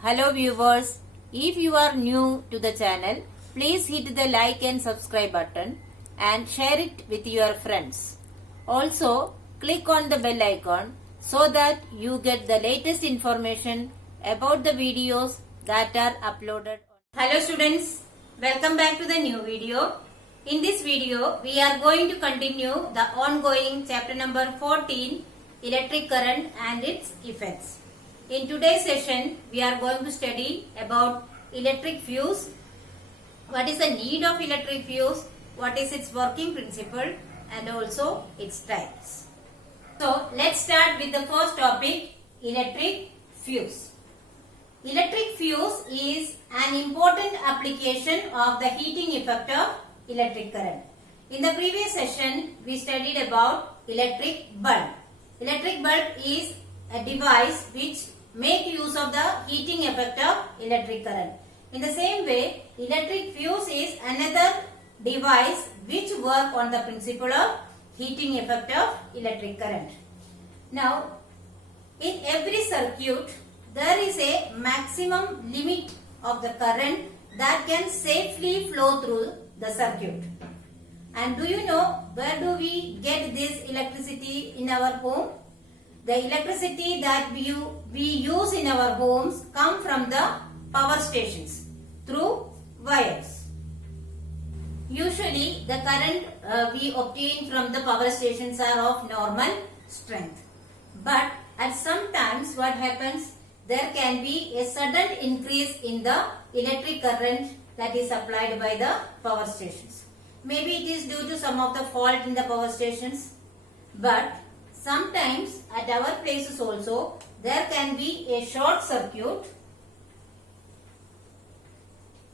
Hello viewers, if you are new to the channel, please hit the like and subscribe button and share it with your friends. Also, click on the bell icon so that you get the latest information about the videos that are uploaded. Hello students, welcome back to the new video. In this video, we are going to continue the ongoing chapter number 14, Electric Current and its Effects. In today's session, we are going to study about electric fuse. What is the need of electric fuse? What is its working principle? And also its types. So, let's start with the first topic, electric fuse. Electric fuse is an important application of the heating effect of electric current. In the previous session, we studied about electric bulb. Electric bulb is a device which make use of the heating effect of electric current. In the same way, electric fuse is another device which work on the principle of heating effect of electric current. Now, in every circuit, there is a maximum limit of the current that can safely flow through the circuit. And do you know where do we get this electricity in our home? The electricity that we use in our homes come from the power stations through wires. Usually the current we obtain from the power stations are of normal strength. But at some times what happens, there can be a sudden increase in the electric current that is applied by the power stations. Maybe it is due to some of the fault in the power stations, but sometimes at our places also there can be a short circuit,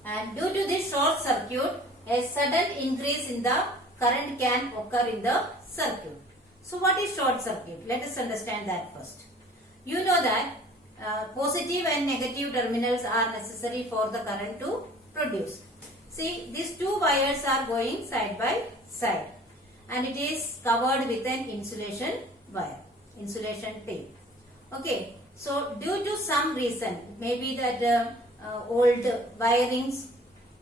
and due to this short circuit a sudden increase in the current can occur in the circuit. So what is short circuit? Let us understand that first. You know that positive and negative terminals are necessary for the current to produce. See, these two wires are going side by side and it is covered with an insulation wire, insulation tape. Okay, so due to some reason, maybe that old wirings,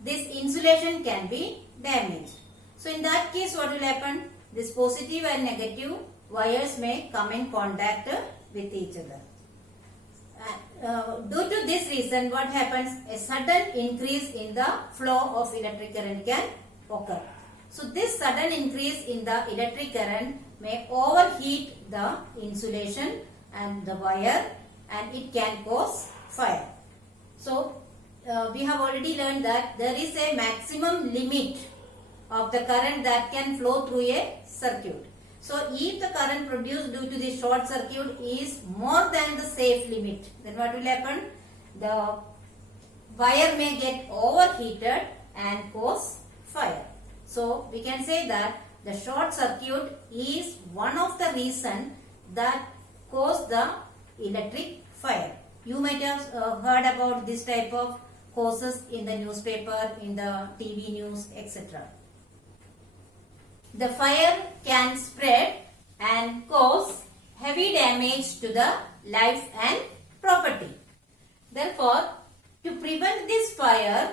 this insulation can be damaged. So in that case what will happen? This positive and negative wires may come in contact with each other. Due to this reason, what happens? A sudden increase in the flow of electric current can occur. So this sudden increase in the electric current may overheat the insulation and the wire, and it can cause fire. So we have already learned that there is a maximum limit of the current that can flow through a circuit. So if the current produced due to the short circuit is more than the safe limit, then what will happen? The wire may get overheated and cause fire. So we can say that the short circuit is one of the reasons that cause the electric fire. You might have heard about this type of causes in the newspaper, in the TV news, etc. The fire can spread and cause heavy damage to the life and property. Therefore, to prevent this fire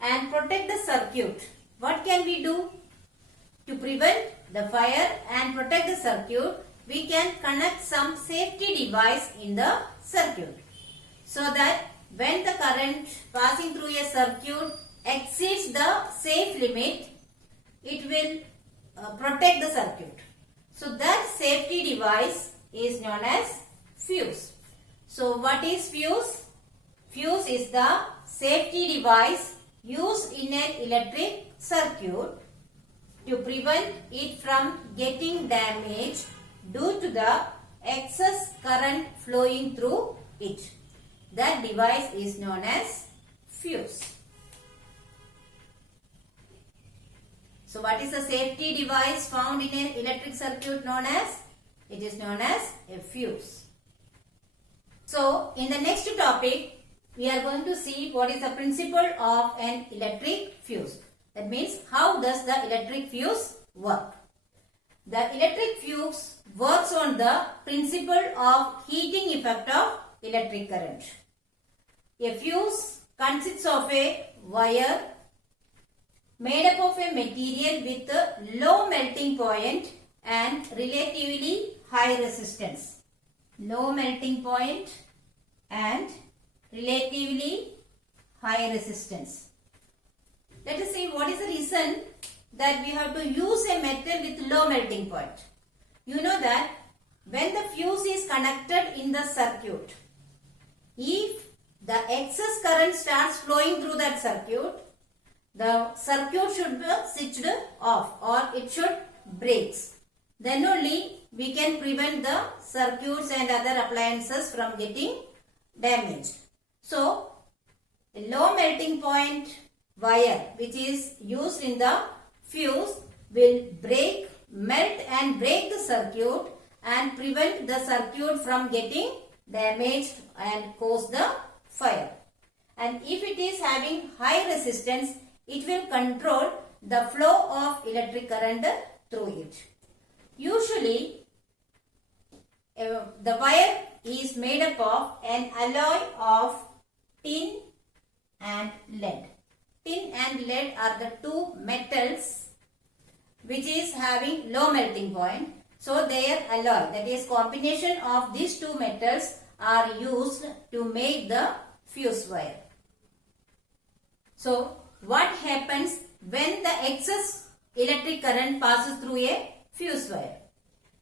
and protect the circuit, what can we do? To prevent the fire and protect the circuit, we can connect some safety device in the circuit, so that when the current passing through a circuit exceeds the safe limit, it will protect the circuit. So that safety device is known as fuse. So what is fuse? Fuse is the safety device used in an electric circuit to prevent it from getting damaged due to the excess current flowing through it. That device is known as fuse. So what is the safety device found in an electric circuit known as? It is known as a fuse. So in the next topic, we are going to see what is the principle of an electric fuse. That means how does the electric fuse work? The electric fuse works on the principle of heating effect of electric current. A fuse consists of a wire made up of a material with a low melting point and relatively high resistance. Low melting point and relatively high resistance. Let us see what is the reason that we have to use a metal with low melting point. You know that when the fuse is connected in the circuit, if the excess current starts flowing through that circuit, the circuit should be switched off or it should break. Then only we can prevent the circuits and other appliances from getting damaged. So, a low melting point wire which is used in the fuse will melt and break the circuit and prevent the circuit from getting damaged and cause the fire. And if it is having high resistance, it will control the flow of electric current through it. Usually, the wire is made up of an alloy of tin and lead. Tin and lead are the two metals which is having low melting point. So their alloy, that is combination of these two metals, are used to make the fuse wire. So what happens when the excess electric current passes through a fuse wire?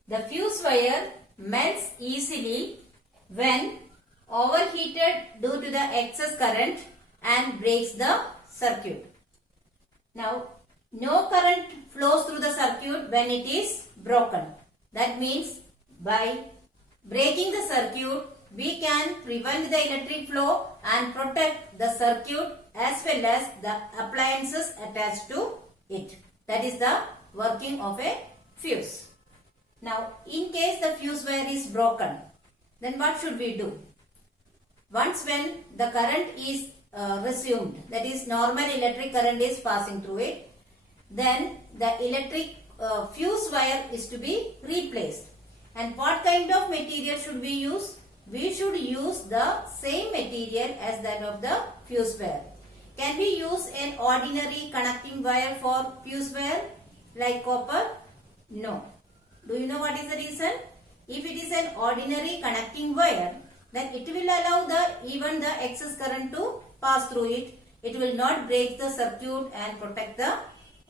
The fuse wire melts easily when overheated due to the excess current and breaks the circuit. Now, no current flows through the circuit when it is broken. That means by breaking the circuit, we can prevent the electric flow and protect the circuit as well as the appliances attached to it. That is the working of a fuse. Now, in case the fuse wire is broken, then what should we do? Once when the current is resumed, that is normal electric current is passing through it, then the electric fuse wire is to be replaced. And what kind of material should we use? We should use the same material as that of the fuse wire. Can we use an ordinary connecting wire for fuse wire like copper? No. Do you know what is the reason? If it is an ordinary connecting wire, then it will allow even the excess current to pass through it. It will not break the circuit and protect the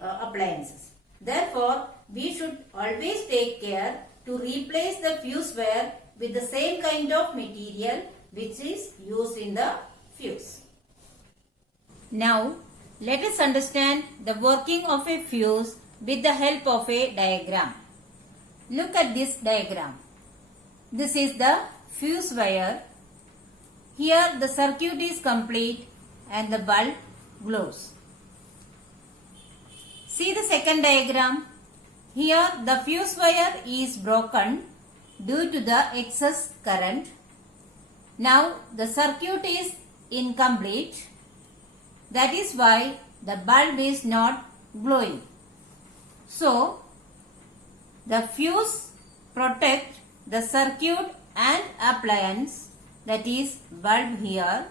appliances. Therefore, we should always take care to replace the fuse wire with the same kind of material which is used in the fuse. Now, let us understand the working of a fuse with the help of a diagram. Look at this diagram. This is the fuse wire. Here the circuit is complete and the bulb glows. See the second diagram. Here the fuse wire is broken due to the excess current. Now the circuit is incomplete. That is why the bulb is not glowing. So the fuse protects the circuit and appliance, that is bulb here,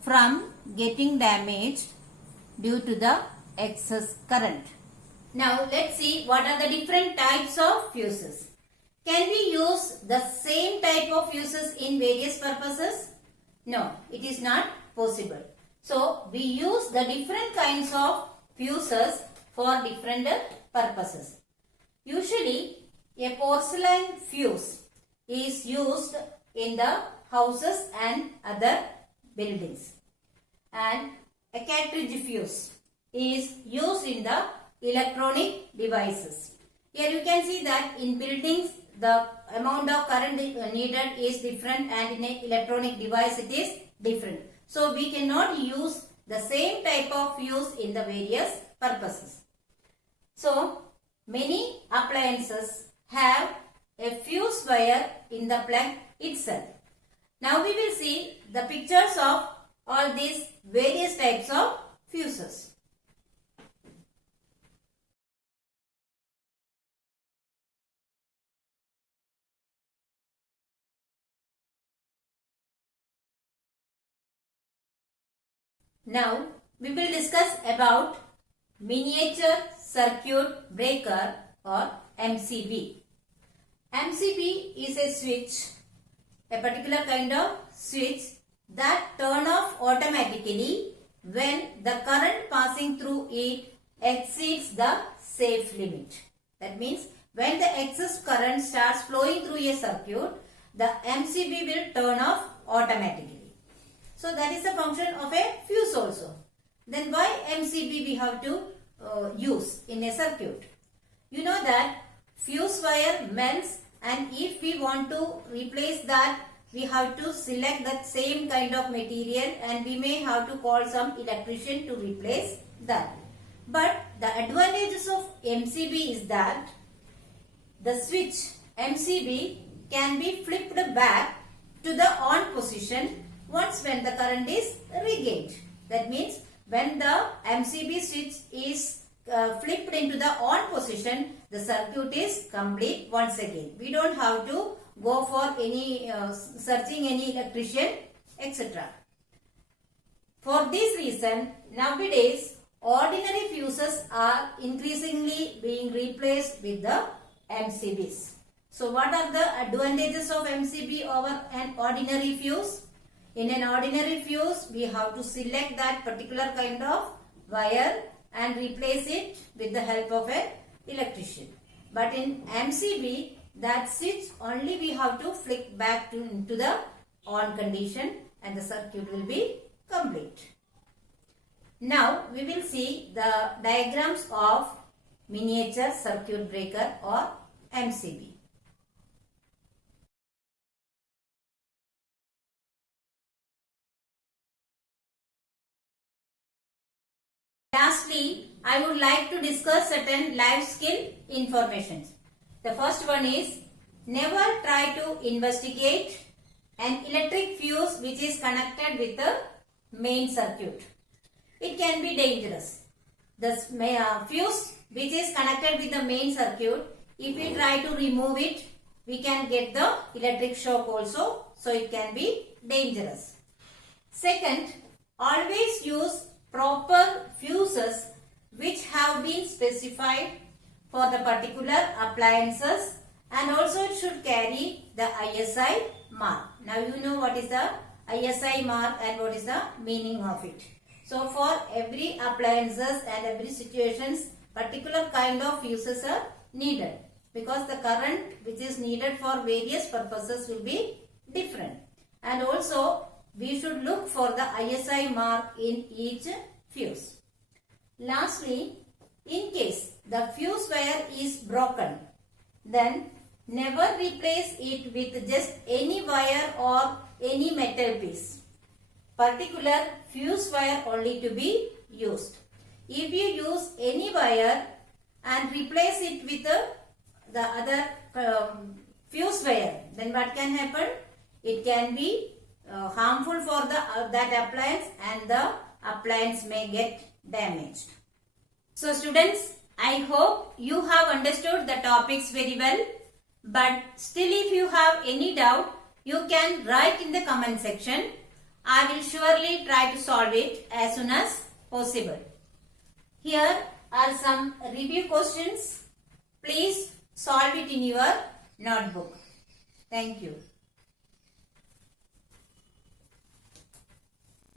from getting damaged due to the excess current. Now let's see what are the different types of fuses. Can we use the same type of fuses in various purposes? No, it is not possible. So we use the different kinds of fuses for different purposes. Usually a porcelain fuse is used in the houses and other buildings, and a cartridge fuse is used in the electronic devices. Here you can see that in buildings the amount of current needed is different, and in an electronic device it is different. So we cannot use the same type of fuse in the various purposes. So many appliances have a fuse wire in the plug itself. Now we will see the pictures of all these various types of fuses. Now we will discuss about miniature circuit breaker or MCB. MCB is a switch, a particular kind of switch that turn off automatically when the current passing through it exceeds the safe limit. That means when the excess current starts flowing through a circuit, the MCB will turn off automatically. So that is the function of a fuse also. Then why MCB we have to use in a circuit? You know that fuse wire melts, and if we want to replace that, we have to select that same kind of material, and we may have to call some electrician to replace that. But the advantages of MCB is that the switch MCB can be flipped back to the on position once when the current is regained. That means when the MCB switch is flipped into the on position, the circuit is complete once again. We don't have to go for any searching any electrician, etc. For this reason, nowadays ordinary fuses are increasingly being replaced with the MCBs. So what are the advantages of MCB over an ordinary fuse? In an ordinary fuse, we have to select that particular kind of wire and replace it with the help of an electrician. But in MCB, that switch only we have to flick back into the on condition and the circuit will be complete. Now we will see the diagrams of miniature circuit breaker or MCB. Lastly, I would like to discuss certain life skill informations. The first one is, never try to investigate an electric fuse which is connected with the main circuit. It can be dangerous. The fuse which is connected with the main circuit, if we try to remove it, we can get the electric shock also. So it can be dangerous. Second, always use proper fuses which have been specified for the particular appliances, and also it should carry the ISI mark. Now you know what is the ISI mark and what is the meaning of it. So for every appliances and every situations, particular kind of fuses are needed, because the current which is needed for various purposes will be different. And also we should look for the ISI mark in each fuse. Lastly, in case the fuse wire is broken, then never replace it with just any wire or any metal piece. Particular fuse wire only to be used. If you use any wire and replace it with the other fuse wire, then what can happen? It can be harmful for that appliance, and the appliance may get damaged. So students, I hope you have understood the topics very well. But still, if you have any doubt, you can write in the comment section. I will surely try to solve it as soon as possible. Here are some review questions. Please solve it in your notebook. Thank you.